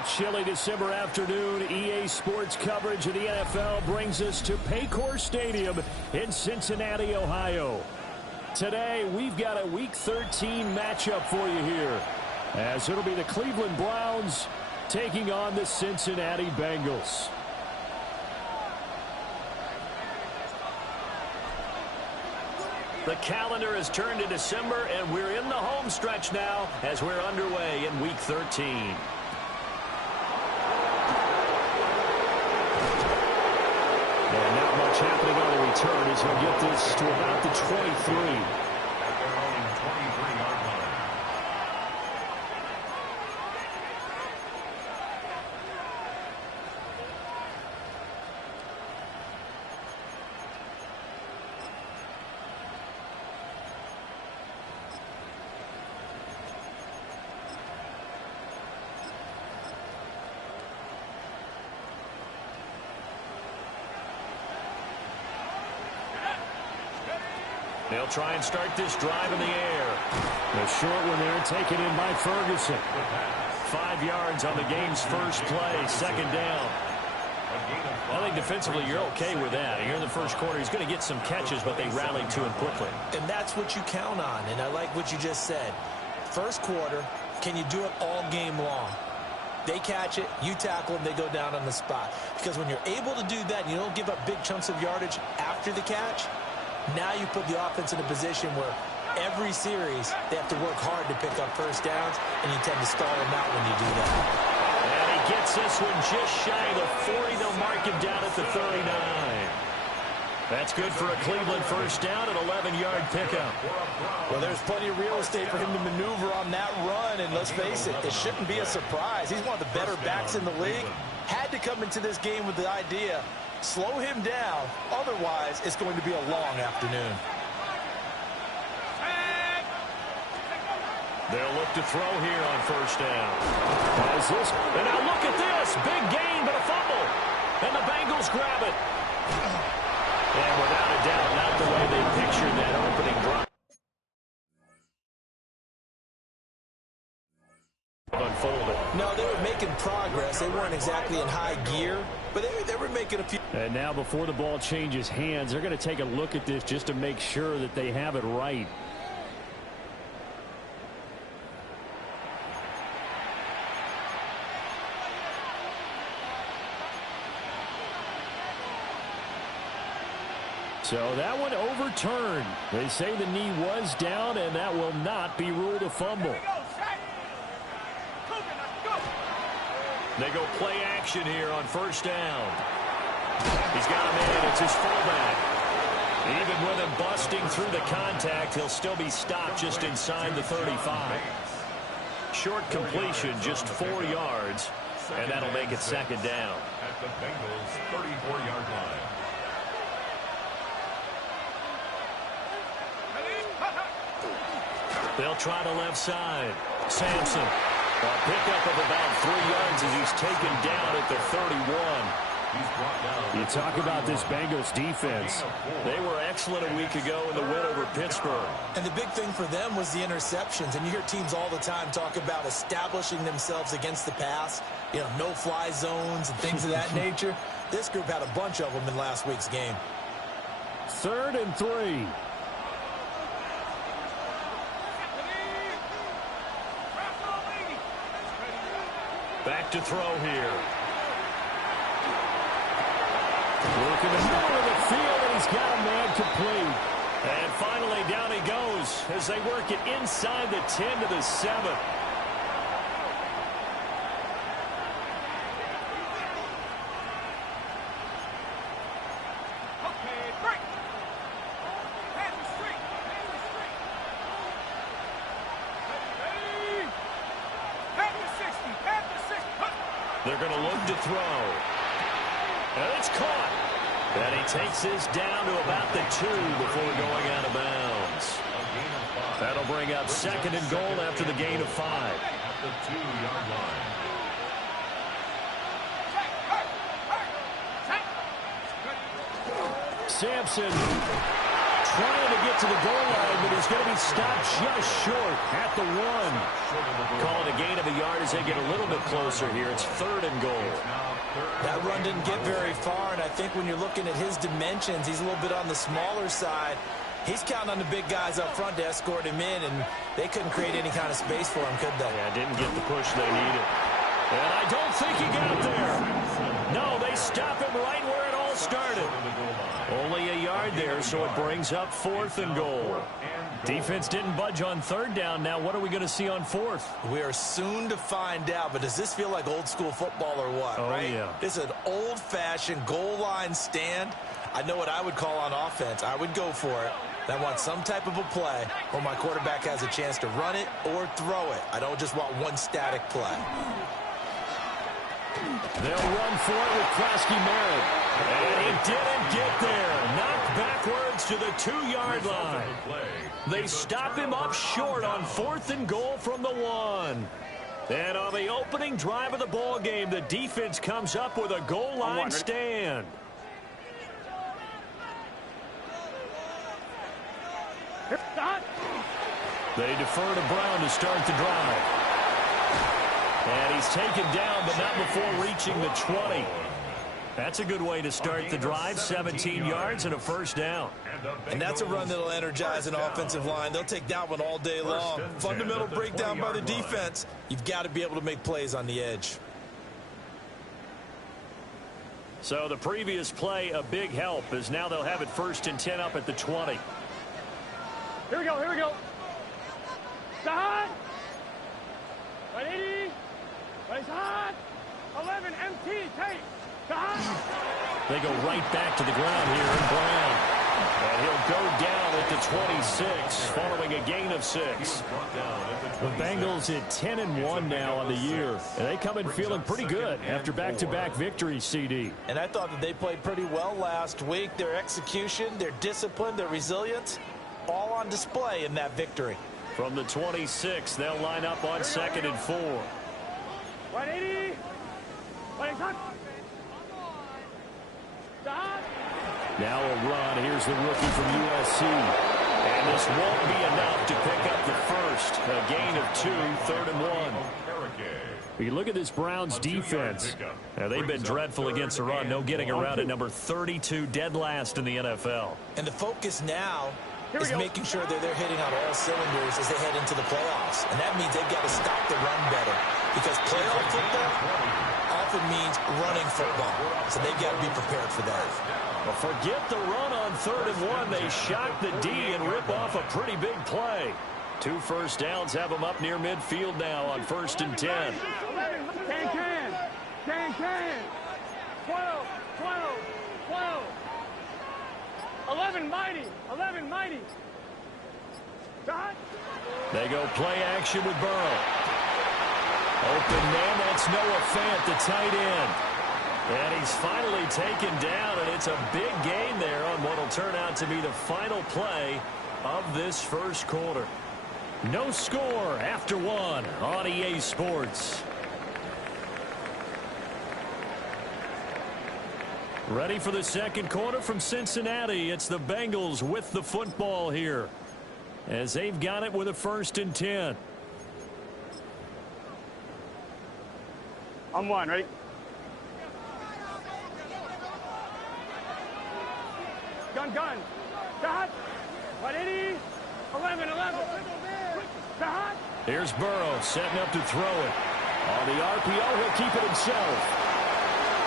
A chilly December afternoon, EA Sports coverage of the NFL brings us to Paycor Stadium in Cincinnati, Ohio. Today, we've got a Week 13 matchup for you here, as it'll be the Cleveland Browns taking on the Cincinnati Bengals. The calendar has turned to December, and we're in the home stretch now as we're underway in Week 13. And not much happening on the return as he'll get this to about the 23. They'll try and start this drive in the air. The short one there taken in by Ferguson. 5 yards on the game's first play, second down. I think defensively you're okay with that. Here in the first quarter, he's going to get some catches, but they rallied to him quickly. And that's what you count on, and I like what you just said. First quarter, can you do it all game long? They catch it, you tackle them, they go down on the spot. Because when you're able to do that and you don't give up big chunks of yardage after the catch, now you put the offense in a position where every series they have to work hard to pick up first downs, and you tend to stall them out when you do that. And he gets this one just shy of the 40. They'll mark him down at the 39. That's good for a Cleveland first down, an 11-yard pickup. Well, there's plenty of real estate for him to maneuver on that run, and let's face it, it shouldn't be a surprise. He's one of the better backs in the league. Had to come into this game with the idea, slow him down, otherwise it's going to be a long afternoon. They'll look to throw here on first down. And now look at this. Big gain, but a fumble. And the Bengals grab it. And without a doubt, not the way they pictured that opening drive. Unfolded. No, they were making progress. They weren't exactly in high gear, but they were making a few. And now before the ball changes hands, they're going to take a look at this just to make sure that they have it right. So that one overturned. They say the knee was down, and that will not be ruled a fumble. They go play action here on first down. He's got a man. It's his fullback. Even with him busting through the contact, he'll still be stopped just inside the 35. Short completion, just 4 yards, and that'll make it second down. At the Bengals' 34-yard line. They'll try the left side. Sampson. A pickup of about 3 yards as he's taken down at the 31. You talk about this Bengals defense. They were excellent a week ago in the win over Pittsburgh. And the big thing for them was the interceptions. And you hear teams all the time talk about establishing themselves against the pass. You know, no-fly zones and things of that nature. This group had a bunch of them in last week's game. 3rd and 3. Back to throw here. Work in the middle of the field, and he's got a man complete. And finally, down he goes as they work it inside the 10 to the 7. They're going to look to throw. And it's caught. And he takes this down to about the 2 before going out of bounds. That'll bring up 2nd and goal after the gain of 5. At the 2-yard line. Sampson trying to get to the goal line, but he's going to be stopped just short at the 1. Call it a gain of a yard as they get a little bit closer here. It's 3rd and goal. That run didn't get very far, and I think when you're looking at his dimensions, he's a little bit on the smaller side. He's counting on the big guys up front to escort him in, and they couldn't create any kind of space for him, could they? Yeah, didn't get the push they needed. And I don't think he got there. No, they stop him right where it all started. Only a yard there, so it brings up 4th and goal. Defense didn't budge on 3rd down. Now what are we going to see on 4th? We are soon to find out, but does this feel like old school football or what, right? Yeah. This is an old-fashioned goal line stand. I know what I would call on offense. I would go for it. I want some type of a play where my quarterback has a chance to run it or throw it. I don't just want one static play. They'll run for it with Klasky Merritt. And he didn't get there. Knocked backwards to the 2-yard line. They stop him up short on 4th and goal from the 1. And on the opening drive of the ball game, the defense comes up with a goal line stand. They defer to Brown to start the drive. And he's taken down, but not before reaching the 20. That's a good way to start the drive. 17 yards and a 1st down. And that's a run that'll energize an offensive line. They'll take that one all day long. Fundamental breakdown by the defense. You've got to be able to make plays on the edge. So the previous play, a big help, as now they'll have it 1st and 10 up at the 20. Here we go, here we go. Side. 180. Right side. 11, MT, take. Side. They go right back to the ground here in Brown. And he'll go down at the 26, following a gain of 6. The Bengals at 10-1 now on the year. And they come in feeling pretty good after back-to-back victories, CD. And I thought that they played pretty well last week. Their execution, their discipline, their resilience, all on display in that victory. From the 26, they'll line up on 2nd and 4. 180. 180. Stop. Now a run. Here's the rookie from USC. And this won't be enough to pick up the 1st. A gain of 2, 3rd and 1. You look at this Browns defense. Now, they've been dreadful against the run. No getting around at number 32, dead last in the NFL. And the focus now is making sure that they're hitting on all cylinders as they head into the playoffs. And that means they've got to stop the run better. Because playoff football often means running football. So they've got to be prepared for that. Well, forget the run on 3rd and 1. They shock the D and rip off a pretty big play. 2 1st downs have them up near midfield now on 1st and 10. Can. 12, 12. 11 mighty. Shot. They go play action with Burrow. Open man, that's Noah Fant, the tight end. And he's finally taken down, and it's a big gain there on what will turn out to be the final play of this 1st quarter. No score after 1 on EA Sports. Ready for the 2nd quarter from Cincinnati. It's the Bengals with the football here, as they've got it with a 1st and 10. On 1, ready? Gun. Shot. 180. 11. Shot. Here's Burrow setting up to throw it. On the RPO, he'll keep it himself.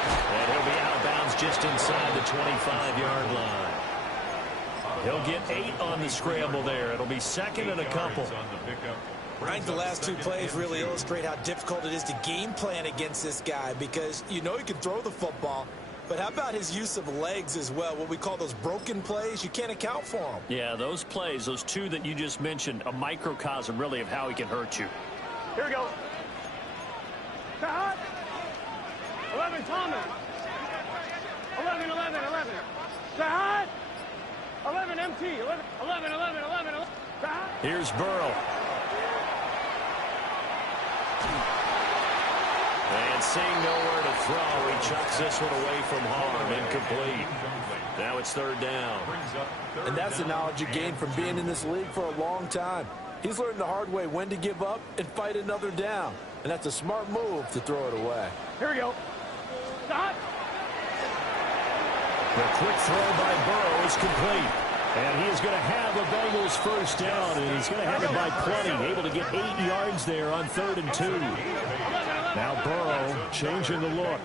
And he'll be out of bounds just inside the 25-yard line. He'll get 8 on the scramble there. It'll be 2nd and a couple. I think the last 2 plays really illustrate how difficult it is to game plan against this guy, because you know he can throw the football, but how about his use of legs as well? What we call those broken plays, you can't account for them. Yeah, those plays, those 2 that you just mentioned, a microcosm really of how he can hurt you. Here we go. Shot. 11 Thomas. 11. Shot. 11 MT. 11. Shot. Here's Burrow. And seeing nowhere to throw, he chucks this one away from harm. Incomplete. Now it's third down. And that's the knowledge you gain from being in this league for a long time. He's learned the hard way when to give up and fight another down. And that's a smart move to throw it away. Here we go. Stop. The quick throw by Burrow is complete. And he is going to have a Bengals first down, and he's going to have it by plenty, able to get 8 yards there on 3rd and 2. Now Burrow changing the look.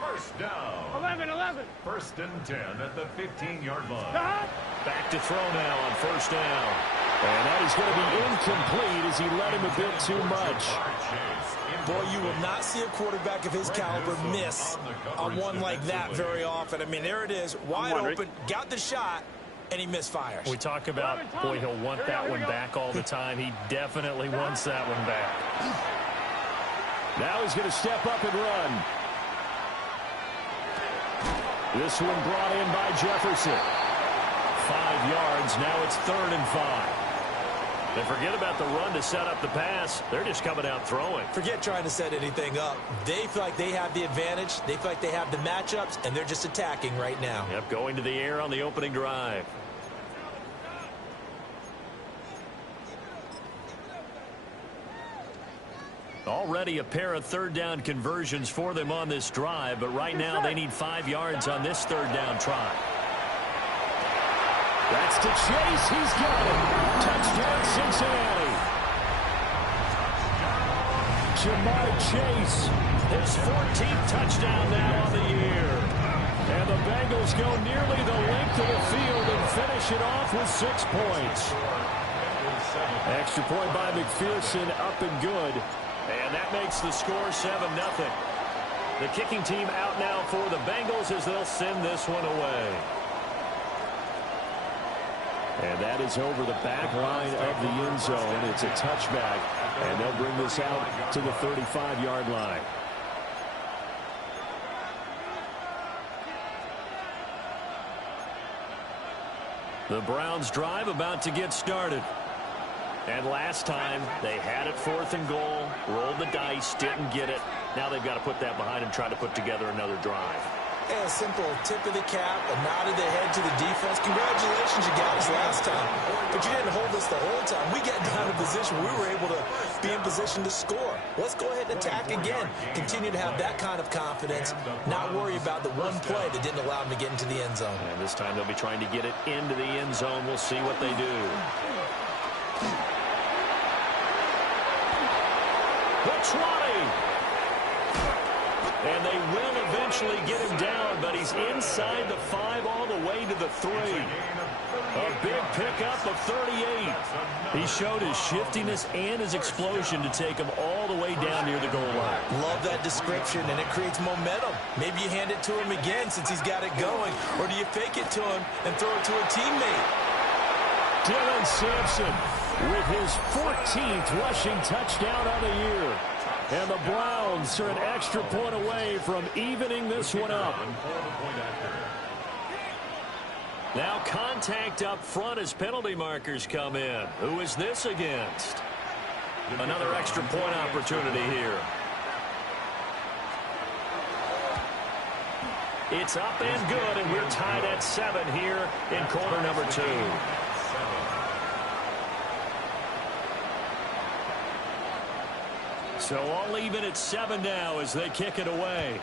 First down. 11. First and 10 at the 15-yard line. Stop. Back to throw now on first down. And that is going to be incomplete as he led him a bit too much. Boy, you will not see a quarterback of his caliber miss on one like that very often. I mean, there it is, wide open, got the shot, and he misfires. We talk about, boy, he'll want that one back all the time. He definitely wants that one back. Now he's going to step up and run. This one brought in by Jefferson. 5 yards. Now it's 3rd and 5. And forget about the run to set up the pass. They're just coming out throwing. Forget trying to set anything up. They feel like they have the advantage. They feel like they have the matchups, and they're just attacking right now. Yep, going to the air on the opening drive. Already a pair of third down conversions for them on this drive, but right now they need 5 yards on this third down try. That's to Chase. He's got it. Touchdown, Cincinnati. Jamar Chase, his 14th touchdown now on the year. And the Bengals go nearly the length of the field and finish it off with 6 points. Extra point by McPherson, up and good. And that makes the score 7-0. The kicking team out now for the Bengals as they'll send this one away. And that is over the back line of the end zone. It's a touchback, and they'll bring this out to the 35-yard line. The Browns drive about to get started. And last time, they had it 4th and goal, rolled the dice, didn't get it. Now they've got to put that behind and try to put together another drive. And a simple tip of the cap, a nod of the head to the defense. Congratulations, you got us last time. But you didn't hold us the whole time. We got down in position. We were able to be in position to score. Let's go ahead and attack again. Continue to have that kind of confidence. Not worry about the one play that didn't allow them to get into the end zone. And this time they'll be trying to get it into the end zone. We'll see what they do. The 20. And they will eventually get him down, but he's inside the 5 all the way to the 3. A big pickup of 38. He showed his shiftiness and his explosion to take him all the way down near the goal line. Love that description, and it creates momentum. Maybe you hand it to him again since he's got it going, or do you fake it to him and throw it to a teammate? Dylan Sampson with his 14th rushing touchdown of the year. And the Browns are an extra point away from evening this one up. Now contact up front as penalty markers come in. Who is this against? Another extra point opportunity here. It's up and good, and we're tied at 7 here in quarter number 2. So all even at 7 now as they kick it away.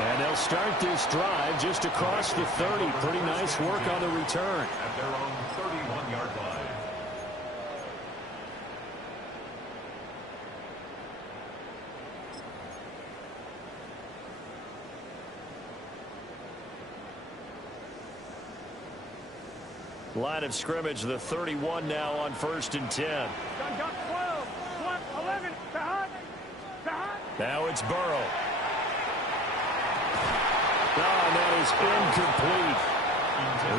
And they'll start this drive just across the 30. Pretty nice work on the return. At their own 31-yard line. Line of scrimmage, the 31 now on 1st and 10. 12, 11, behind. Now it's Burrow. And that is incomplete.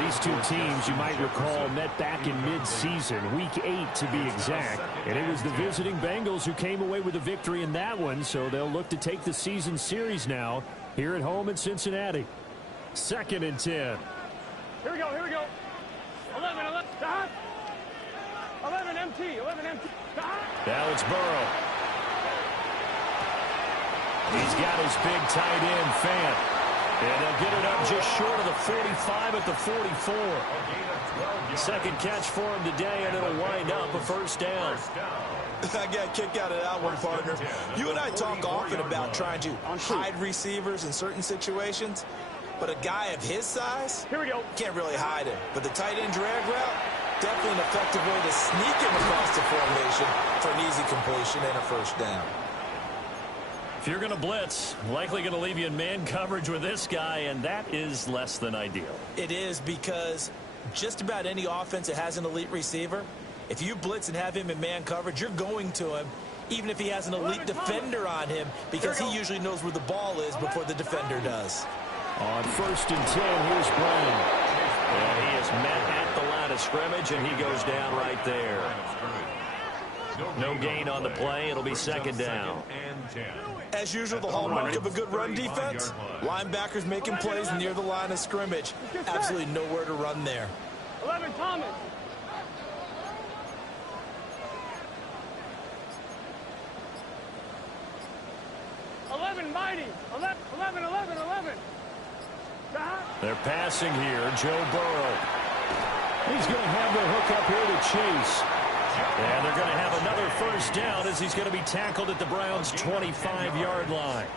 These two teams, you might recall, met back in mid-season, week 8 to be exact. And it was the visiting Bengals who came away with a victory in that one, so they'll look to take the season series now here at home in Cincinnati. 2nd and 10. Here we go. MT. 11 MT. Now it's Burrow. He's got his big tight end, Fant. And they'll get it up just short of the 45 at the 44. Second catch for him today, and it'll wind up a first down. I got a kick out of that one, partner. You and I talk often about trying to hide receivers in certain situations, but a guy of his size, Here we go. can't really hide him. But the tight end drag route, definitely an effective way to sneak him across the formation for an easy completion and a first down. If you're going to blitz, likely going to leave you in man coverage with this guy, and that is less than ideal. It is, because just about any offense that has an elite receiver, if you blitz and have him in man coverage, you're going to him, even if he has an elite defender on him, because he usually knows where the ball is before the defender does. On 1st and 10, here's Brown. And he is met at the line of scrimmage, and he goes down right there. No gain on the play. It'll be second down. As usual, the hallmark of a good run defense, linebackers making plays near the line of scrimmage. Absolutely nowhere to run there. 11 Thomas. 11 Mighty. 11. They're passing here. Joe Burrow. He's going to have the hook up here to Chase. And they're going to have another first down as he's going to be tackled at the Browns' 25-yard line.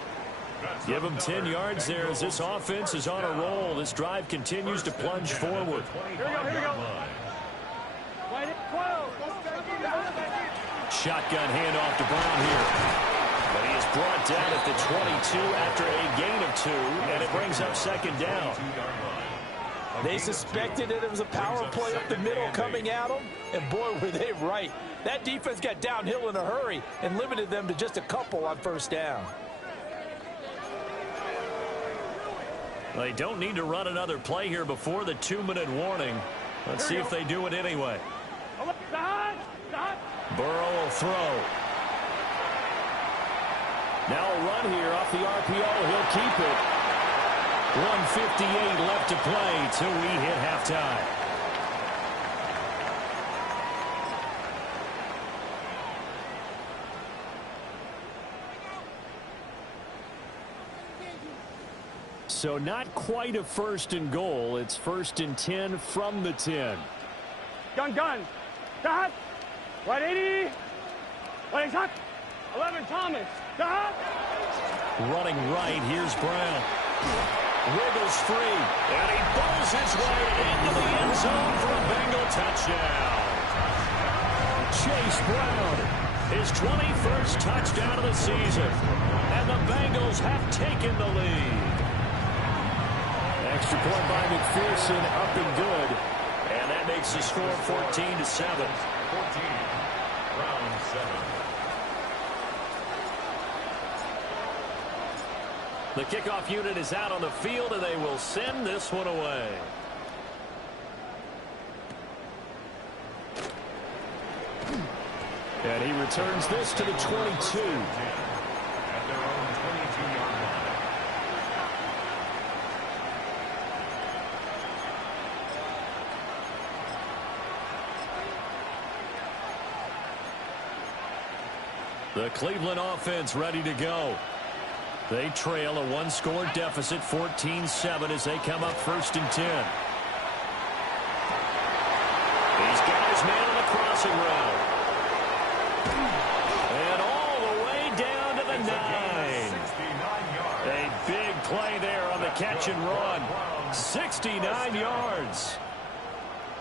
Give him 10 yards there as this offense is on a roll. This drive continues to plunge forward. Here we go. 12. Shotgun handoff to Brown here. But he is brought down at the 22 after a gain of 2, and it brings up second down. They suspected that it was a power play up the middle coming at them, and boy, were they right. That defense got downhill in a hurry and limited them to just a couple on first down. They don't need to run another play here before the 2-minute warning. Let's see if they do it anyway. Burrow will throw. Now a run here off the RPO. He'll keep it. 1:58 left to play till we hit halftime. So not quite a 1st and goal. It's 1st and 10 from the 10. Gun. Dot. Right 80. Right hot. 11 Thomas. Dot. Running right, here's Brown. Wiggles free, and he bowls his way into the end zone for a Bengal touchdown. Chase Brown, his 21st touchdown of the season, and the Bengals have taken the lead. Extra point by McPherson, up and good, and that makes the score 14-7. 14, round 7. The kickoff unit is out on the field, and they will send this one away. And he returns this to the 22. At their own 22-yard line. The Cleveland offense ready to go. They trail a 1-score deficit, 14-7, as they come up 1st and 10. He's got his man on the crossing route. And all the way down to the 9. A big play there on the catch and run. 69 yards.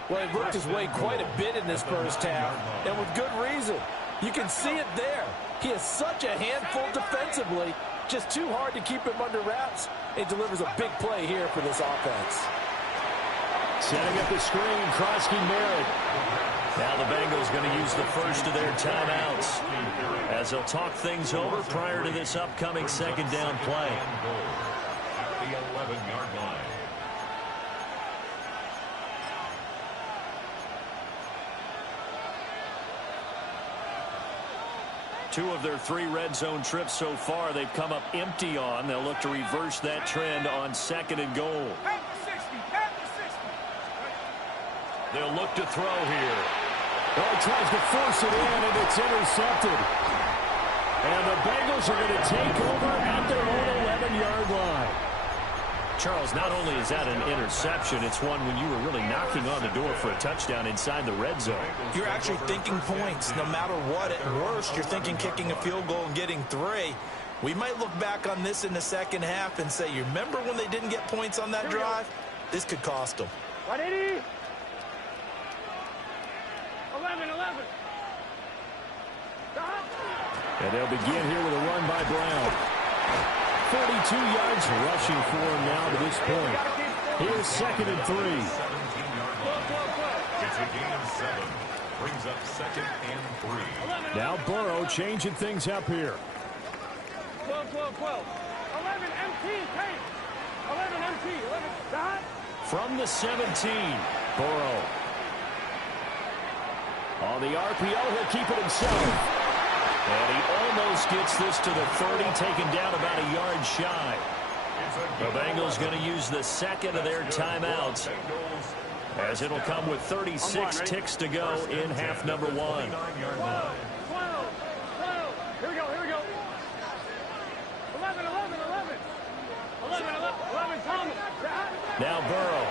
Well, he worked his way quite a bit in this first half, and with good reason. You can see it there. He is such a handful defensively. Just too hard to keep him under wraps. It delivers a big play here for this offense. Setting up the screen, Krosky Merritt. Now the Bengals going to use the first of their timeouts as they'll talk things over prior to this upcoming second down play. At the 11-yard line. Two of their 3 red zone trips so far, they've come up empty on. They'll look to reverse that trend on 2nd and goal. They'll look to throw here. Oh, he tries to force it in, and it's intercepted. And the Bengals are going to take over at their own 11-yard line. Charles, not only is that an interception, it's one when you were really knocking on the door for a touchdown inside the red zone. You're actually thinking points. No matter what, at worst, you're thinking kicking a field goal and getting 3. We might look back on this in the second half and say, you remember when they didn't get points on that drive? This could cost them. 180. 11. Stop. And they'll begin here with a run by Brown. 42 yards rushing for him now to this point. Here's 2nd and 3. 17-yard line. It's a gain of 7. Brings up 2nd and 3. Now Burrow changing things up here. 12. 11 MT, take. 11 MT, 11, stop. From the 17, Burrow. On the RPO, he'll keep it himself. And he almost gets this to the 30, taken down about a yard shy. The Bengals going to use the second of their timeouts, as it'll come with 36 ticks to go in half number 1. 12. Here we go. 11, Thomas. Now Burrow.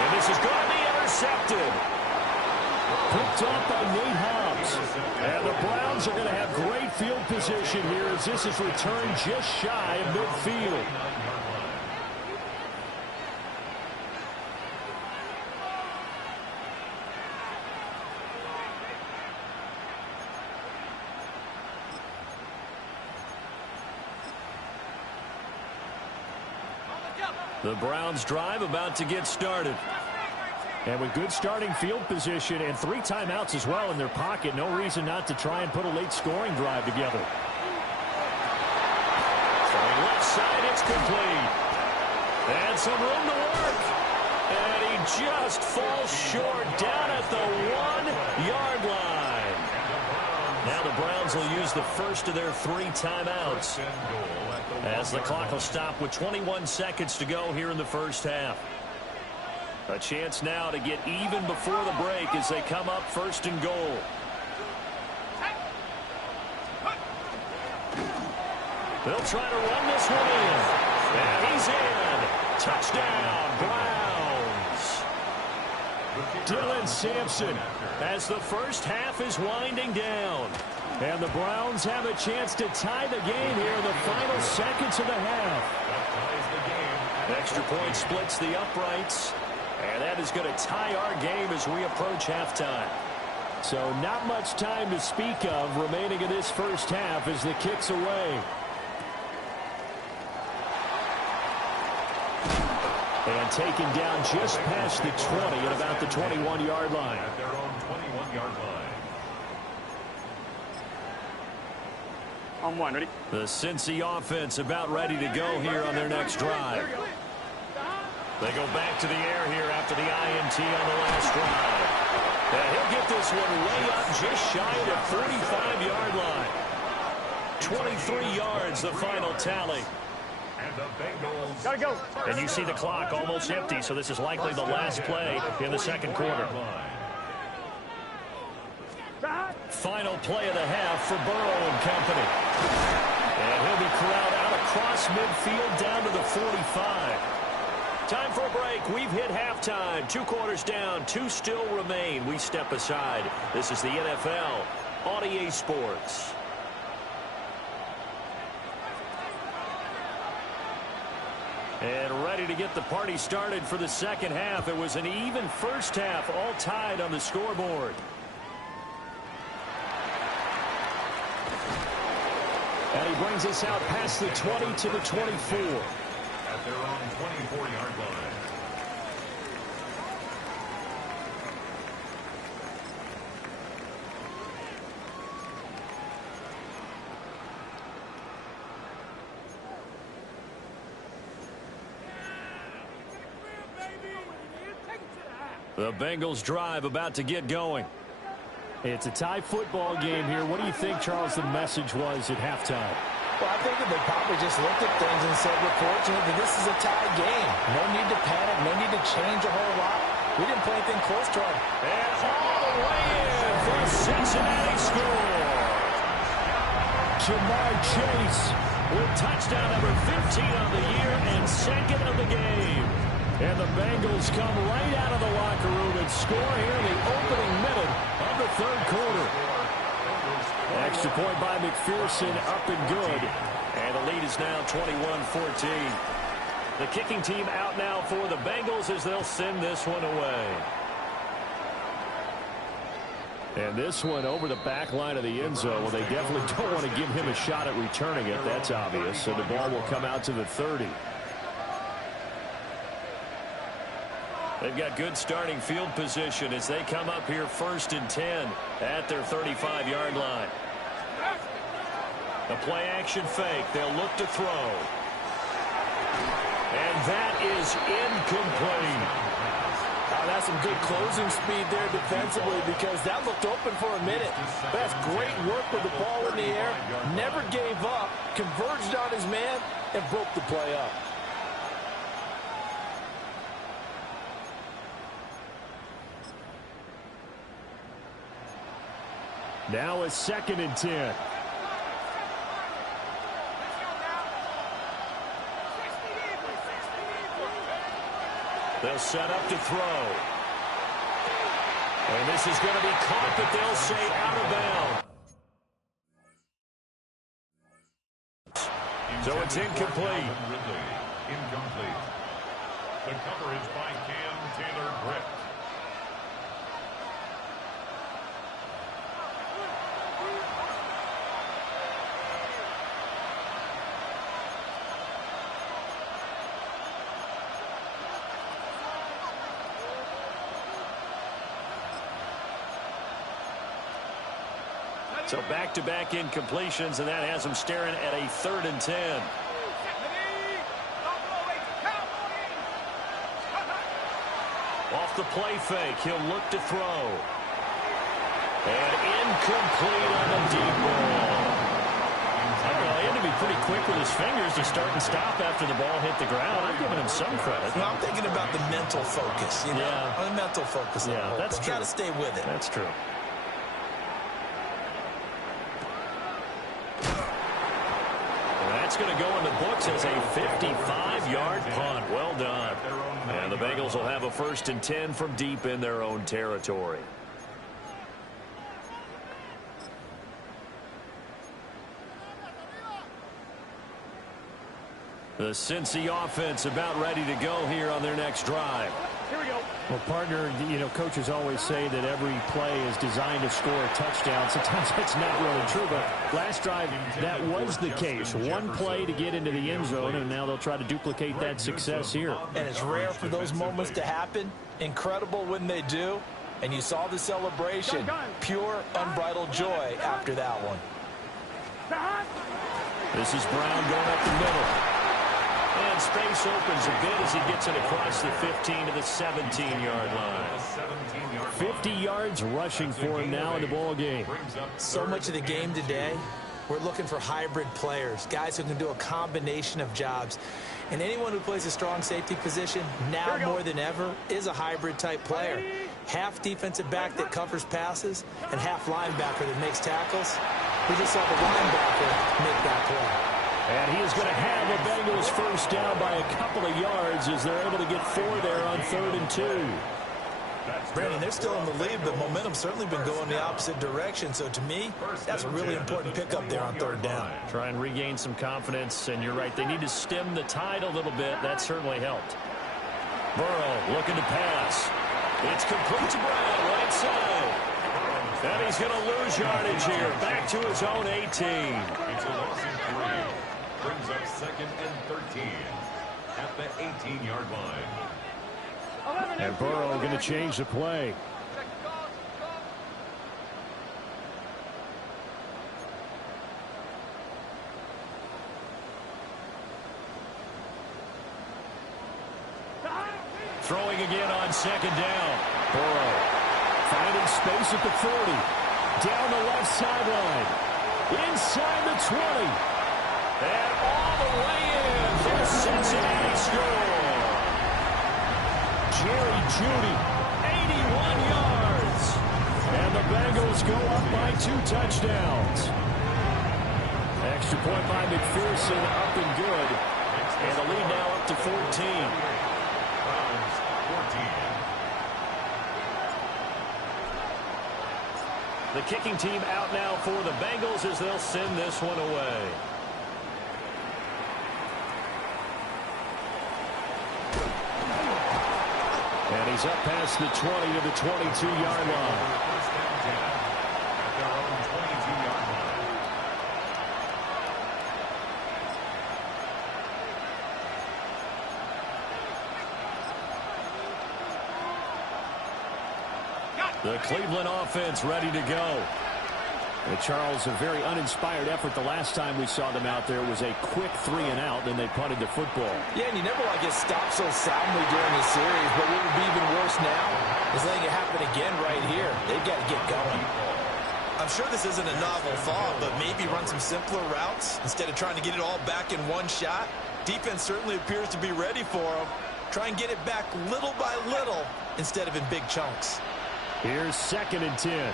And this is going to be intercepted. Picked up by Nate Hobbs. And the Browns are going to have great field position here as this is returned just shy of midfield. The Browns drive about to get started. And with good starting field position and 3 timeouts as well in their pocket, no reason not to try and put a late scoring drive together. From the left side, it's complete. And some room to work. And he just falls short down at the 1-yard line. Now the Browns will use the first of their 3 timeouts, as the clock will stop with 21 seconds to go here in the first half. A chance now to get even before the break as they come up 1st and goal. They'll try to run this one in. And he's in. Touchdown, Browns. Dylan Sampson as the first half is winding down. And the Browns have a chance to tie the game here in the final seconds of the half. Extra point splits the uprights. And that is going to tie our game as we approach halftime. So not much time to speak of remaining in this first half as the kick's away. And taken down just past the 20 at about the 21-yard line. At their own 21-yard line. On 1, ready? The Cincy offense about ready to go here on their next drive. They go back to the air here after the INT on the last drive. And he'll get this one way up just shy of the 45-yard line. 23 yards, the final tally. And the Bengals. Gotta go. And you see the clock almost empty, so this is likely the last play in the second quarter. Final play of the half for Burrow and company. And he'll be corralled out across midfield down to the 45. Time for a break. We've hit halftime. 2 quarters down. 2 still remain. We step aside. This is the NFL on EA Sports. And ready to get the party started for the second half. It was an even first half, all tied on the scoreboard. And he brings us out past the 20 to the 24. At their own 24-yard line. The Bengals drive about to get going. It's a tie football game here. What do you think, Charles, the message was at halftime? Well, I think that they probably just looked at things and said, we're fortunate that this is a tie game. No need to panic, no need to change a whole lot. We didn't play anything close to him. And all the way in for a Cincinnati score. Jamar Chase with touchdown number 15 on the year and second of the game. And the Bengals come right out of the locker room and score here in the opening minute of the third quarter. Extra point by McPherson, up and good. And the lead is now 21-14. The kicking team out now for the Bengals as they'll send this one away. And this one over the back line of the end zone. Well, they definitely don't want to give him a shot at returning it. That's obvious. So the ball will come out to the 30. They've got good starting field position as they come up here 1st and 10 at their 35-yard line. A play action fake. They'll look to throw. And that is incomplete. That's some good closing speed there defensively because that looked open for a minute. That's great work with the ball in the air. Never gave up, converged on his man, and broke the play up. Now a 2nd and 10. They'll set up to throw. And this is going to be caught, but they'll say out of bounds. So it's incomplete. Incomplete. The coverage by Cam Taylor-Britt. So back-to-back incompletions, and that has them staring at a 3rd and 10. Off the play fake, he'll look to throw. And incomplete on the deep ball. I don't know, he had to be pretty quick with his fingers to start and stop after the ball hit the ground. I'm giving him some credit. I'm thinking about the mental focus, you know? Yeah. The mental focus. Yeah, that's true. You got to stay with it. That's true. That's going to go in the books as a 55-yard punt. Well done. And the Bengals will have a 1st and 10 from deep in their own territory. The Cincy offense about ready to go here on their next drive. Here we go. Well, partner, you know, coaches always say that every play is designed to score a touchdown. Sometimes that's not really true, but last drive, that was the case. One play to get into the end zone, and now they'll try to duplicate that success here. And it's rare for those moments to happen. Incredible when they do. And you saw the celebration. Pure, unbridled joy after that one. This is Brown going up the middle. And space opens a bit as he gets it across the 15 to the 17-yard line. 50 yards rushing for him now in the ball game. So much of the game today, we're looking for hybrid players, guys who can do a combination of jobs. And anyone who plays a strong safety position, now more than ever, is a hybrid-type player. Half defensive back that covers passes and half linebacker that makes tackles. We just saw the linebacker make that play. And he is going to have the Bengals first down by a couple of yards as they're able to get 4 there on 3rd and 2. Brandon, they're still in the lead, but momentum's certainly been going the opposite direction. So to me, that's a really important pickup there on 3rd down. Try and regain some confidence, and you're right, they need to stem the tide a little bit. That certainly helped. Burrow looking to pass. It's complete to Brown, right side. And he's going to lose yardage here, back to his own 18. It's a loss of 3. Brings up 2nd and 13 at the 18-yard line. And Burrow going to change the play. Throwing again on 2nd down. Burrow finding space at the 40. Down the left sideline. Inside the 20. And all the way in for a Cincinnati score. Jerry Jeudy yards. And the Bengals go up by 2 touchdowns. Extra point by McPherson, up and good. And the lead now up to 14. The kicking team out now for the Bengals as they'll send this one away. And he's up past the 20 to the 22-yard line. At their own 22-yard line. The Cleveland offense ready to go. Charles, a very uninspired effort the last time we saw them out there. It was a quick 3-and-out, then they punted the football. Yeah, and you never want to get stopped so soundly during the series, but what would be even worse now is letting it happen again right here. They've got to get going. I'm sure this isn't a novel thought, but maybe run some simpler routes instead of trying to get it all back in one shot. Defense certainly appears to be ready for them. Try and get it back little by little instead of in big chunks. Here's 2nd and 10.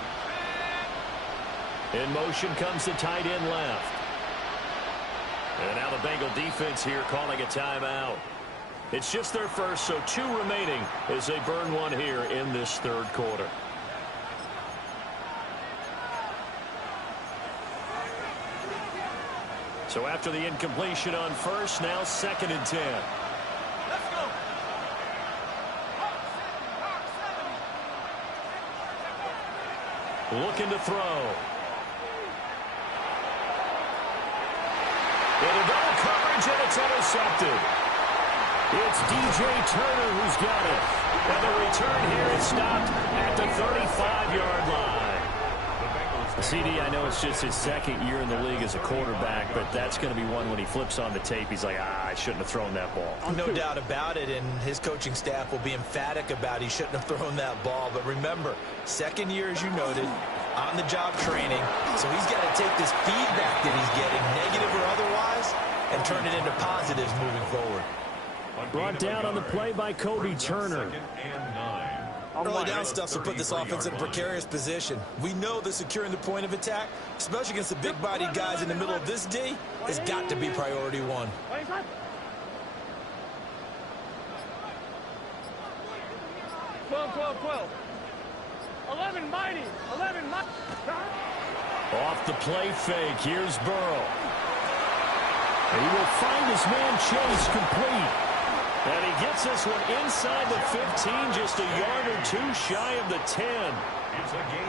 In motion comes the tight end left. And now the Bengal defense here calling a timeout. It's just their first, so 2 remaining as they burn one here in this third quarter. So after the incompletion on first, now 2nd and 10. Let's go. Looking to throw. Into double coverage, and it's intercepted. It's DJ Turner who's got it. And the return here is stopped at the 35-yard line. CD, I know it's just his 2nd year in the league as a quarterback, but that's going to be one when he flips on the tape. He's like, I shouldn't have thrown that ball. No doubt about it, and his coaching staff will be emphatic about he shouldn't have thrown that ball. But remember, 2nd year, as you noted, on-the-job training. So he's got to take this feedback that he's getting, negative or otherwise, and turn it into positives moving forward. Brought down on the play by Kobe Turner. 2nd and 9. Early down stuff will put this offense in a precarious position. We know that securing the point of attack, especially against the big-bodied guys in the middle of this D, has got to be priority 1. 12. 11 mighty. 11 mighty. Off the play fake, here's Burrow. He will find his man Chase complete. And he gets this one inside the 15, just a yard or 2 shy of the 10.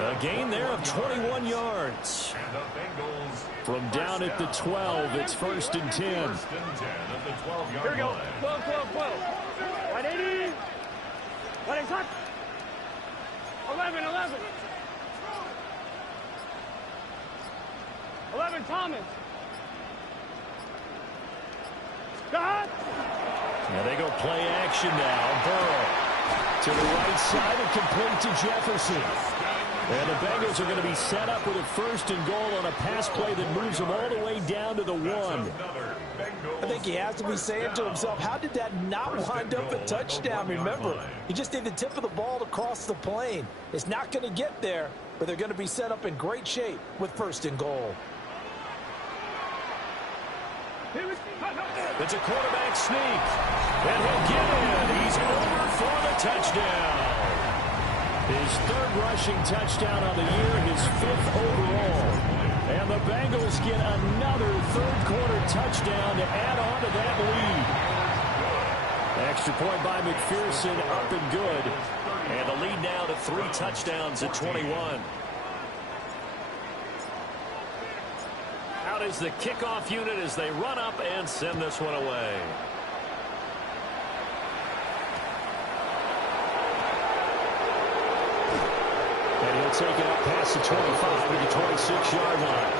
A gain there of 21 yards. And the Bengals From down at the 12, it's 1st and 10. 1st and 10 at the 12-yard Here we go. line. 12. 180. 180. 11. 11 Thomas. God. Now they go play action now. Burrow to the right side and complete to Jefferson. And the Bengals are going to be set up with a 1st and goal on a pass play that moves them all the way down to the 1. I think he has to be saying to himself, how did that not wind up a touchdown? Remember, you just need the tip of the ball to cross the plane. It's not going to get there, but they're going to be set up in great shape with 1st and goal. It's a quarterback sneak. And he'll get in. He's over for the touchdown. His 3rd rushing touchdown on the year, his 5th overall. And the Bengals get another 3rd quarter touchdown to add on to that lead. Extra point by McPherson, up and good. And the lead now to 3 touchdowns at 21. Out is the kickoff unit as they run up and send this one away. And he'll take it up past the 25 to the 26-yard line.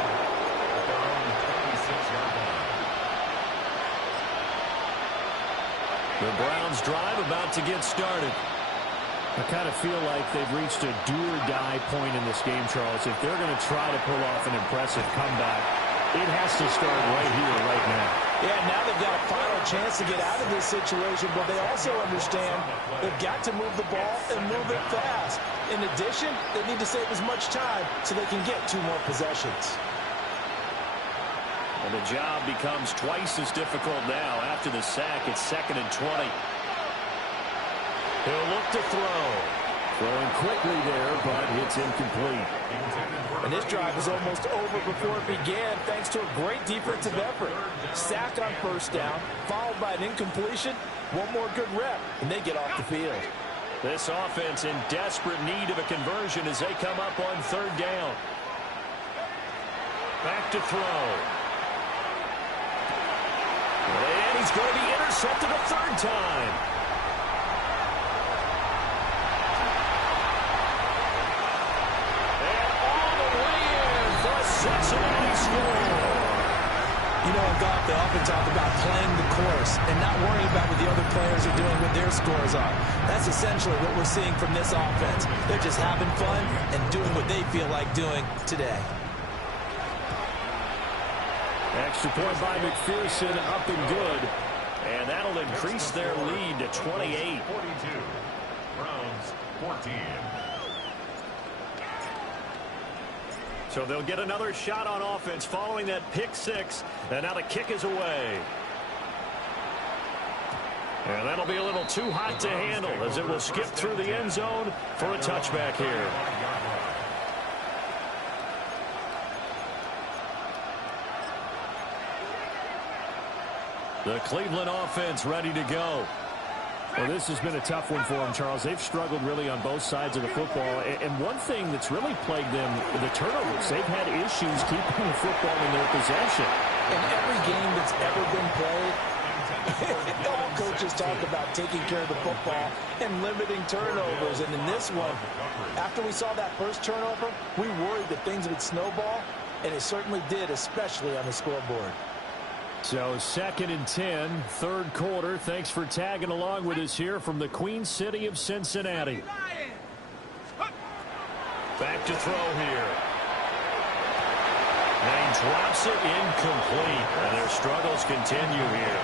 The Browns drive about to get started. I kind of feel like they've reached a do-or-die point in this game, Charles. If they're going to try to pull off an impressive comeback, It has to start right here, right now. Yeah, now they've got a final chance to get out of this situation, but they also understand they've got to move the ball and move it fast. In addition, they need to save as much time so they can get 2 more possessions. And the job becomes twice as difficult now. After the sack, it's 2nd and 20. He'll look to throw. Throwing quickly there, but it's incomplete. And this drive is almost over before it began thanks to a great defensive effort. Sack on 1st down, followed by an incompletion. One more good rep, and they get off the field. This offense in desperate need of a conversion as they come up on 3rd down. Back to throw. And he's going to be intercepted a 3rd time. Cincinnati score. You know, in golf, they often talk about playing the course and not worrying about what the other players are doing, what their scores are. That's essentially what we're seeing from this offense. They're just having fun and doing what they feel like doing today. Extra point by McPherson, up and good. And that'll increase their lead to 28. 42. Browns 14. So they'll get another shot on offense following that pick 6. And now the kick is away. And that'll be a little too hot to handle as it will skip through the end zone for a touchback here. The Cleveland offense ready to go. Well, this has been a tough one for them, Charles. They've struggled really on both sides of the football. And one thing that's really plagued them, the turnovers. They've had issues keeping the football in their possession. In every game that's ever been played, all coaches talk about taking care of the football and limiting turnovers. And in this one, after we saw that first turnover, we worried that things would snowball, and it certainly did, especially on the scoreboard. So 2nd and 10, 3rd quarter. Thanks for tagging along with us here from the Queen City of Cincinnati. Back to throw here. And he drops it incomplete. And their struggles continue here.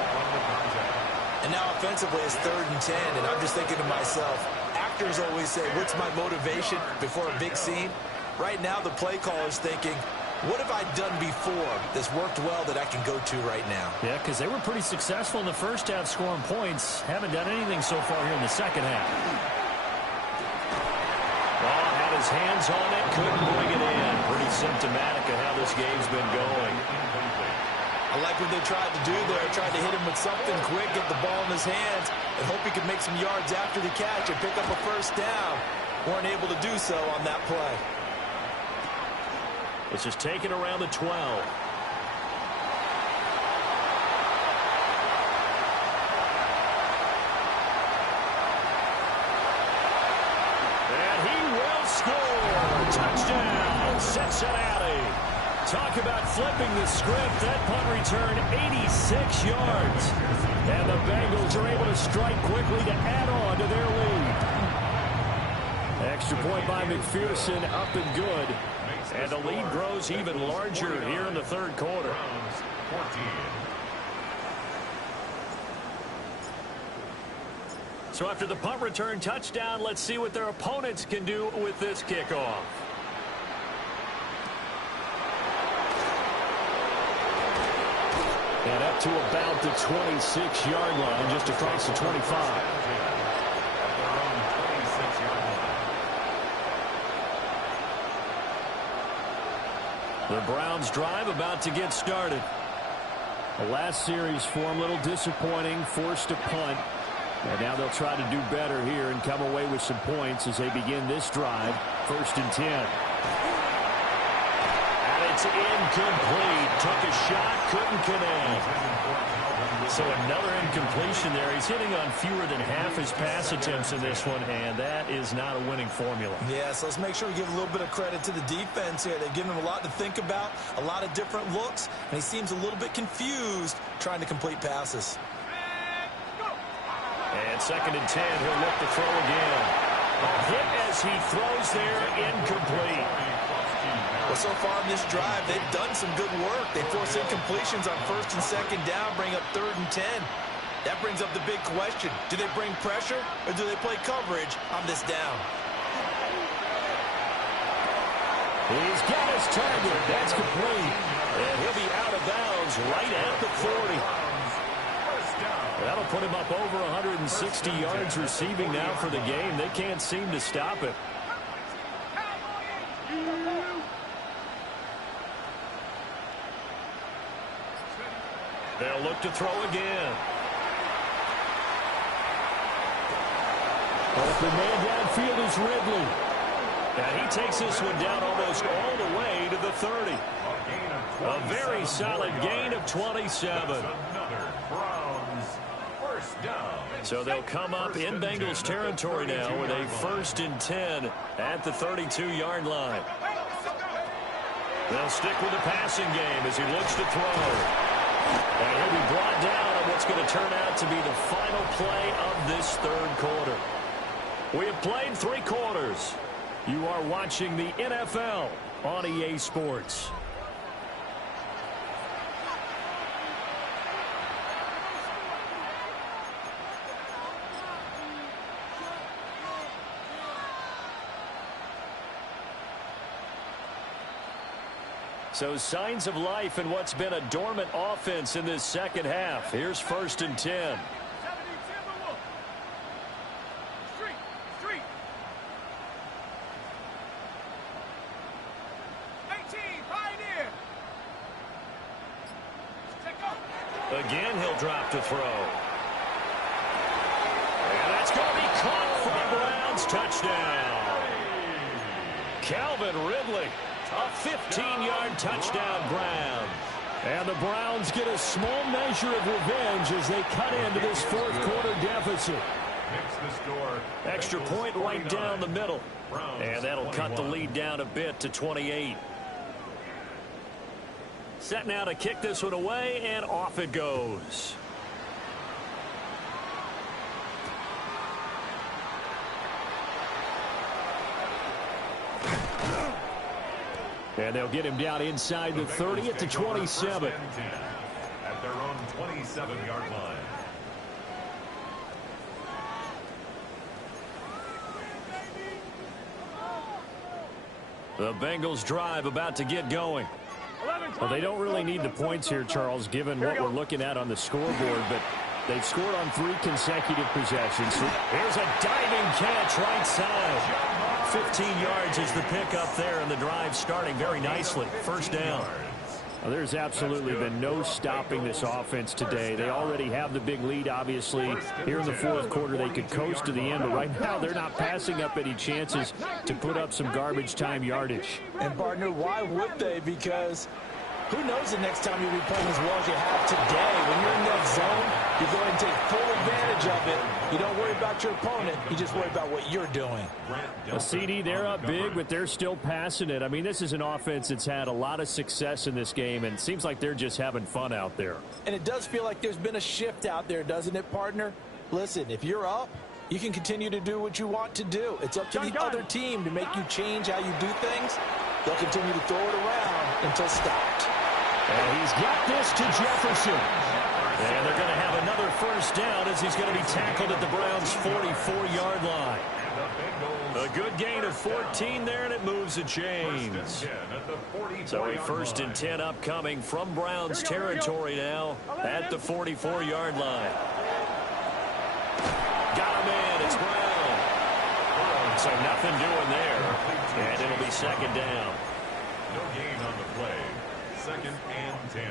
And now offensively it's 3rd and 10, and I'm just thinking to myself, actors always say, what's my motivation before a big scene? Right now the play caller's thinking, what have I done before that's worked well that I can go to right now? Yeah, because they were pretty successful in the first half scoring points. Haven't done anything so far here in the second half. Ball had his hands on it, couldn't bring it in. Pretty symptomatic of how this game's been going. I like what they tried to do there. Tried to hit him with something quick, get the ball in his hands, and hope he could make some yards after the catch and pick up a 1st down. Weren't able to do so on that play. This is taken around the 12. And he will score. Touchdown, Cincinnati. Talk about flipping the script. That punt return, 86 yards. And the Bengals are able to strike quickly to add on to their lead. Extra point by McPherson, up and good. And the lead grows even larger here in the 3rd quarter. 14. So after the punt return touchdown, let's see what their opponents can do with this kickoff. And up to about the 26-yard line, just across the 25. The Browns drive about to get started. The last series for them, a little disappointing, forced a punt. And now they'll try to do better here and come away with some points as they begin this drive. 1st and 10. And it's incomplete. Took a shot, couldn't connect. So another incompletion there. He's hitting on fewer than half his pass attempts in this one, and that is not a winning formula. Yeah, so let's make sure we give a little bit of credit to the defense here. They've given him a lot to think about, a lot of different looks, and he seems a little bit confused trying to complete passes. And 2nd and 10, he'll look to throw again. A hit as he throws there, incomplete. Well, so far in this drive, they've done some good work. They force incompletions on 1st and 2nd down, bring up 3rd and 10. That brings up the big question. Do they bring pressure or do they play coverage on this down? He's got his target. That's complete. And he'll be out of bounds right at the 40. That'll put him up over 160 yards receiving now for the game. They can't seem to stop it. They'll look to throw again. Open man downfield is Ridley. And he takes this one down almost all the way to the 30. A very solid gain of 27. So they'll come up in Bengals territory now with a 1st and 10 at the 32-yard line. They'll stick with the passing game as he looks to throw. And he'll be brought down on what's going to turn out to be the final play of this 3rd quarter. We have played 3 quarters. You are watching the NFL on EA Sports. So signs of life in what's been a dormant offense in this 2nd half. Here's 1st and 10. Again, he'll drop to throw. And that's going to be caught for a Browns touchdown. Calvin Ridley, a 15-yard touchdown, Browns. And the Browns get a small measure of revenge as they cut into this 4th quarter deficit. Extra point right down the middle. And that'll cut the lead down a bit to 28. Set now to kick this one away, and off it goes. And they'll get him down inside the 30 at the 27. At their own 27-yard line. The Bengals drive about to get going. Well, they don't really need the points here, Charles, given what we're looking at on the scoreboard, but they've scored on 3 consecutive possessions. Here's a diving catch right side. 15 yards is the pickup there, and the drive starting very nicely. 1st down. Well, there's absolutely been no stopping this offense today. They already have the big lead, obviously. Here in the 4th quarter, they could coast to the end, but right now they're not passing up any chances to put up some garbage time yardage. And, partner, why would they? Because who knows the next time you'll be playing as well as you have today. When you're in that zone, you go ahead and take full advantage of it. You don't worry about your opponent. You just worry about what you're doing. A CD, they're up big, but they're still passing it. I mean, this is an offense that's had a lot of success in this game, and it seems like they're just having fun out there. And it does feel like there's been a shift out there, doesn't it, partner? Listen, if you're up, you can continue to do what you want to do. It's up to the other team to make you change how you do things. They'll continue to throw it around until stopped. And he's got this to Jefferson. And they're going to have another 1st down as he's going to be tackled at the Browns' 44-yard line. A good gain of 14 there, and it moves the chains. So a 1st and 10 upcoming from Browns territory now at the 44-yard line. Got him in. It's Brown. So nothing doing there. And it'll be 2nd down. No gain on the play. 2nd and 10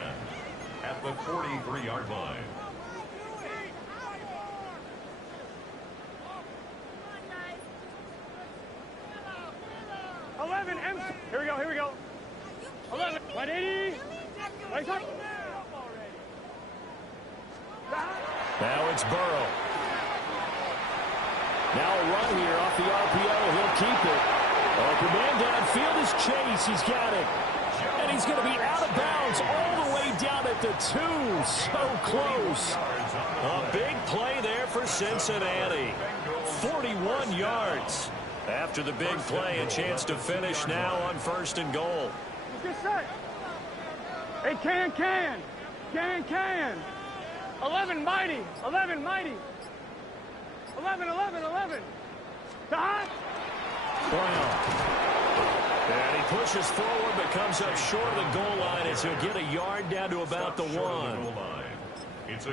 at the 43-yard line. Here we go, here we go. 11, 180. Nice up. Now it's Burrow. Now a run here off the RPO. He'll keep it. Open man downfield is Chase. He's got it. And he's going to be out of bounds all the way down at the 2. So close. A big play there for Cincinnati. 41 yards. After the big play, a chance to finish now on 1st and goal. Get set. Hey, can. 11, mighty. 11. 11. Stop. Brown. And he pushes forward, but comes up short of the goal line as he'll get a yard down to about the 1.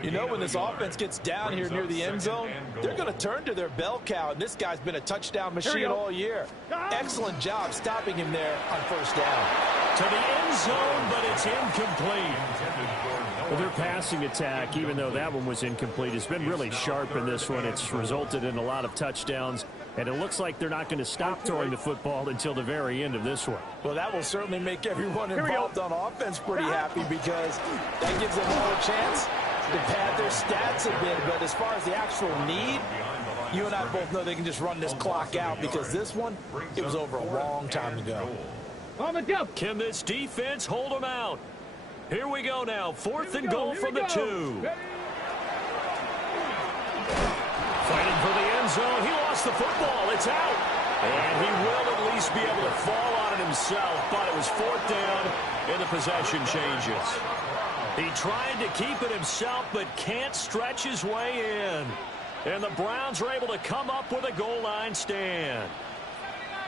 You know, when this offense gets down here near the end zone, they're going to turn to their bell cow, and this guy's been a touchdown machine all year. Excellent job stopping him there on 1st down. To the end zone, but it's incomplete. Well, their passing attack, even though that one was incomplete, has been really sharp in this one. It's resulted in a lot of touchdowns, and it looks like they're not going to stop throwing the football until the very end of this one. Well, that will certainly make everyone involved on offense pretty happy, because that gives them all a chance to pad their stats a bit. But as far as the actual need, you and I both know they can just run this clock out, because this one, it was over a long time ago. Can this defense hold them out? Here we go now. 4th and goal from the 2. Fighting for the end zone. He lost the football. It's out. And he will at least be able to fall on it himself, but it was 4th down, and the possession changes. He tried to keep it himself, but can't stretch his way in. And the Browns are able to come up with a goal line stand.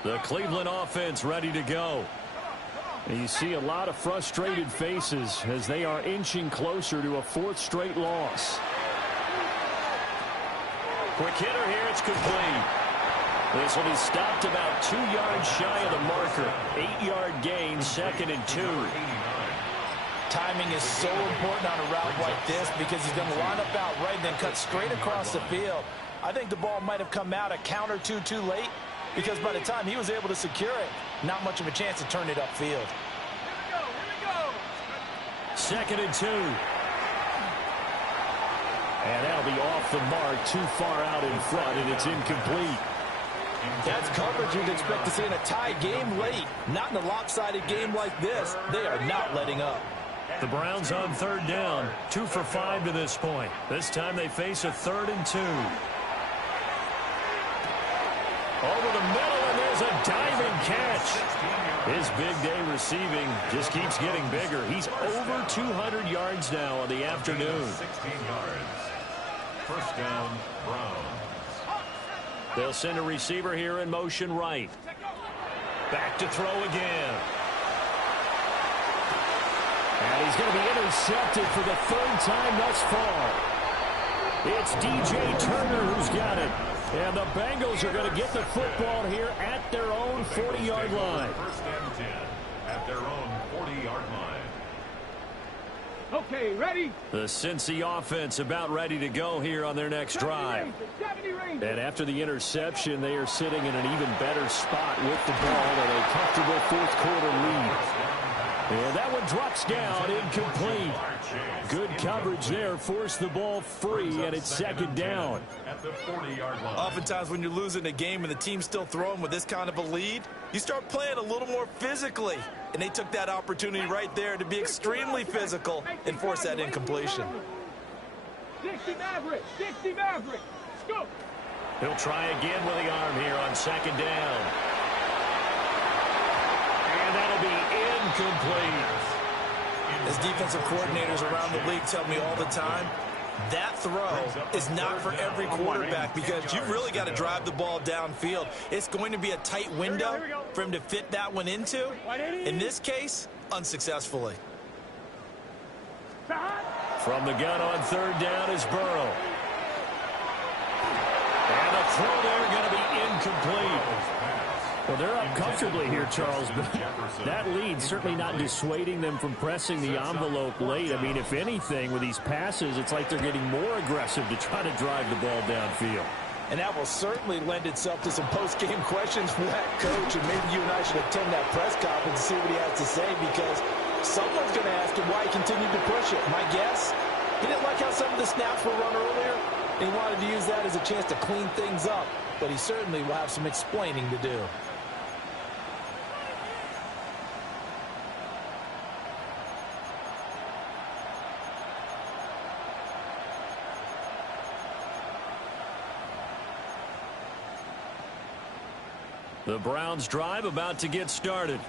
The Cleveland offense ready to go. And you see a lot of frustrated faces as they are inching closer to a 4th straight loss. Quick hitter here. It's complete. This will be stopped about 2 yards shy of the marker. 8-yard gain, 2nd and 2. Timing is so important on a route like this, because he's going to line up out right and then cut straight across the field. I think the ball might have come out a count or two too late, because by the time he was able to secure it, not much of a chance to turn it upfield. Here we go. 2nd and 2. And that'll be off the mark, too far out in front, and it's incomplete. That's coverage you'd expect to see in a tie game late. Not in a lopsided game like this. They are not letting up. The Browns on 3rd down. 2 for 5 to this point. This time they face a 3rd and 2. Over the middle, and there's a diving catch. His big day receiving just keeps getting bigger. He's over 200 yards now on the afternoon. 16 yards. 1st down, Browns. They'll send a receiver here in motion right. Back to throw again. And he's going to be intercepted for the 3rd time thus far. It's DJ Turner who's got it. And the Bengals are going to get the football here at their own 40-yard line. 1st and 10 at their own 40-yard line. Okay, ready? The Cincy offense about ready to go here on their next drive. And after the interception, they are sitting in an even better spot with the ball and a comfortable 4th quarter lead. And that one drops down, incomplete. Good coverage there, forced the ball free, and it's 2nd down. At the 40-yard line. Oftentimes when you're losing a game and the team's still throwing with this kind of a lead, you start playing a little more physically. And they took that opportunity right there to be extremely physical and force that incompletion. 60 Maverick. Go. He'll try again with the arm here on 2nd down. And that'll be incomplete. As defensive coordinators around the league tell me all the time, that throw is not for every quarterback, because you've really got to drive the ball downfield. It's going to be a tight window for him to fit that one into. In this case, unsuccessfully. From the gun on 3rd down is Burrow. And the throw there going to be incomplete. Well, they're up comfortably here, Charles, but that lead certainly not dissuading them from pressing the envelope late. I mean, if anything, with these passes, it's like they're getting more aggressive to try to drive the ball downfield. And that will certainly lend itself to some post-game questions for that coach, and maybe you and I should attend that press conference and see what he has to say, because someone's going to ask him why he continued to push it. My guess, he didn't like how some of the snaps were run earlier, and he wanted to use that as a chance to clean things up, but he certainly will have some explaining to do. The Browns drive about to get started.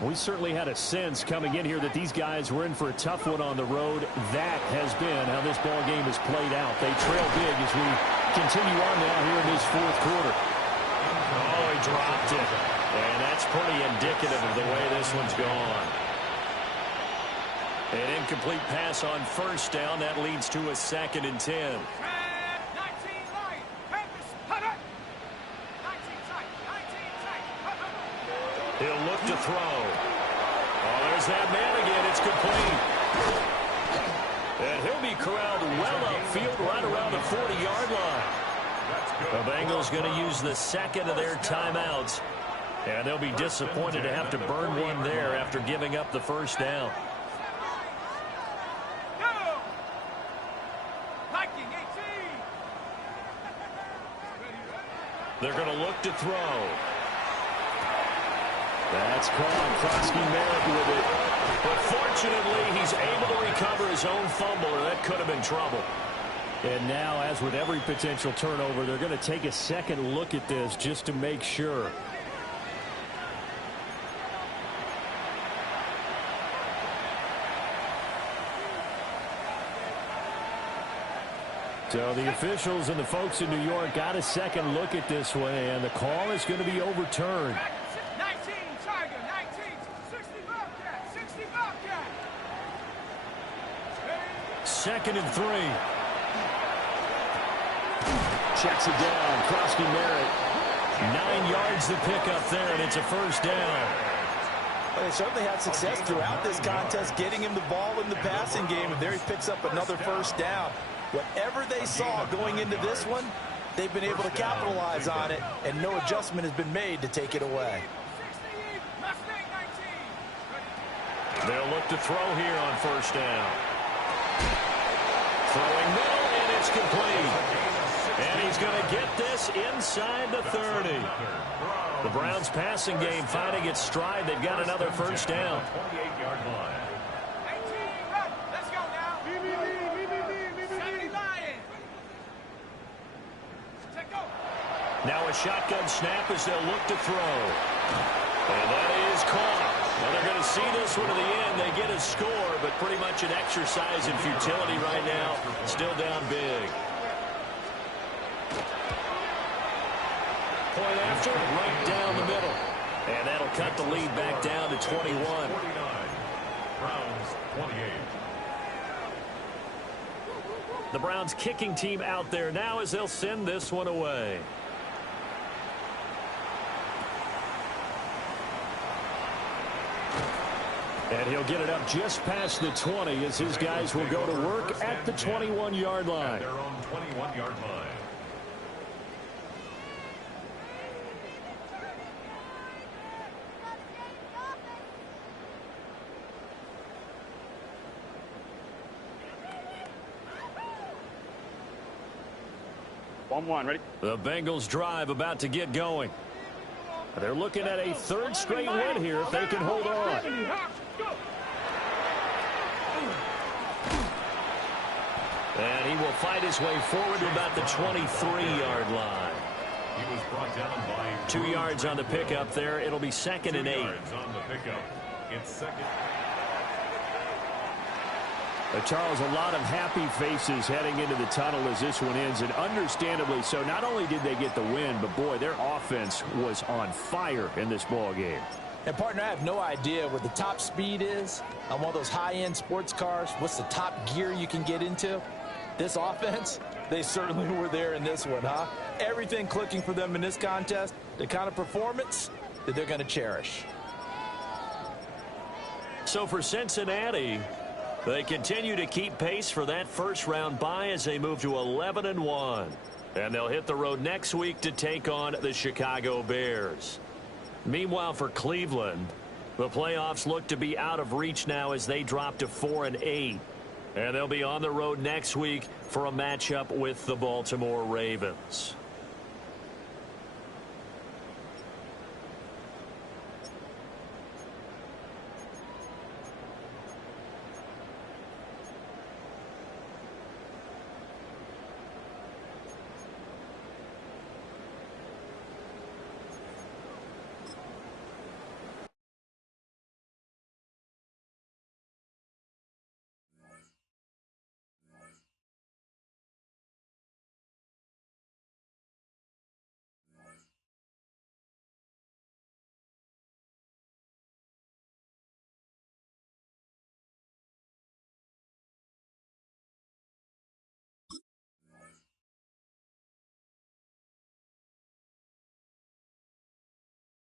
We certainly had a sense coming in here that these guys were in for a tough one on the road. That has been how this ball game has played out. They trail big as we continue on now here in this fourth quarter. Oh, he dropped it. And that's pretty indicative of the way this one's gone. An incomplete pass on first down. That leads to a 2nd and 10. He'll look to throw. Oh, there's that man again. It's complete. And he'll be corralled well upfield right around the 40-yard line. The Bengals going to use the 2nd of their timeouts. And they'll be disappointed to have to burn one there after giving up the first down. They're going to look to throw. That's caught. Krosky Merritt with it. But fortunately, he's able to recover his own fumble, or that could have been trouble. And now, as with every potential turnover, they're going to take a second look at this just to make sure. So the officials and the folks in New York got a second look at this one, and the call is going to be overturned. 19, Tiger, 19, 60 Bobcat, 60 Bobcat. 2nd and 3. Checks it down. Krosky Merritt. 9 yards to pick up there, and it's a first down. Well, they certainly had success throughout this contest getting him the ball in the passing game, and there he picks up another first down. Whatever they saw going into this one, they've been able to capitalize on it, and no adjustment has been made to take it away. They'll look to throw here on first down. Throwing middle, and it's complete. And he's going to get this inside the 30. The Browns passing game finding its stride. They've got another first down. 28-yard line. Now a shotgun snap as they'll look to throw. And that is caught. Well, they're going to see this one to the end. They get a score, but pretty much an exercise in futility right now. Still down big. Point after, right down the middle. And that'll cut the lead back down to 21. 49. Browns 28. The Browns kicking team out there now as they'll send this one away. And he'll get it up just past the 20 as his guys will go to work at the 21-yard line. Their own 21-yard line. Ready? The Bengals drive about to get going. They're looking at a 3rd straight win here if they can hold on. And he will fight his way forward to about the 23-yard line. He was brought down by 2 yards on the pickup there. It'll be 2nd and 8. 2 yards on the pickup. It's 2nd. Charles, a lot of happy faces heading into the tunnel as this one ends, and understandably so. Not only did they get the win, but boy, their offense was on fire in this ball game. And partner, I have no idea what the top speed is on one of those high-end sports cars. What's the top gear you can get into? This offense, they certainly were there in this one, huh? Everything clicking for them in this contest, the kind of performance that they're going to cherish. So for Cincinnati, they continue to keep pace for that first-round bye as they move to 11-1. And they'll hit the road next week to take on the Chicago Bears. Meanwhile, for Cleveland, the playoffs look to be out of reach now as they drop to 4-8. And they'll be on the road next week for a matchup with the Baltimore Ravens.